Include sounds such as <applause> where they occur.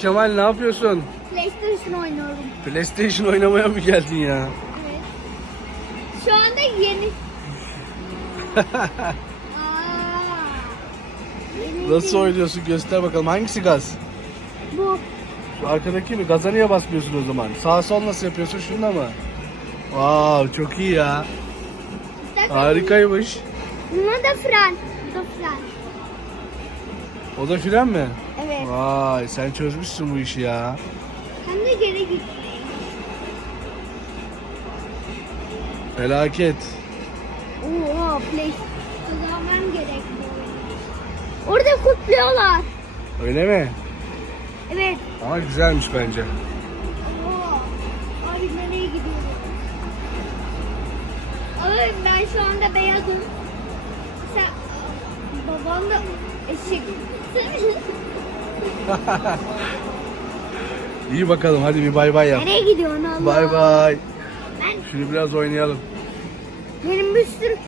Kemal ne yapıyorsun? PlayStation oynuyorum. PlayStation oynamaya mı geldin ya? Evet. Şu anda yeni. <laughs> Aa, yeni Nasıl değil. oynuyorsun göster bakalım. Hangisi gaz? Bu. Şu arkadaki mi? Gaza niye basmıyorsun o zaman? Sağ sol nasıl yapıyorsun? Şunda mı? Wow çok iyi ya. İstersen Harikaymış. Buna da fren. Bu da fren. O da fren mi? Evet. Vay sen çözmüşsün bu işi ya. Hem de geri git. Felaket. Oo, play. Kullanmam gerekli. Orada kutluyorlar. Öyle mi? Evet. Ama güzelmiş bence. Oo. Abi nereye gidiyoruz? Abi ben şu anda beyazım. Sen babam da eşek. <laughs> İyi bakalım hadi bir bay bay yap. nereye gidiyorsun Allah? Bay bay. Ben Şunu biraz oynayalım. benim bir sürü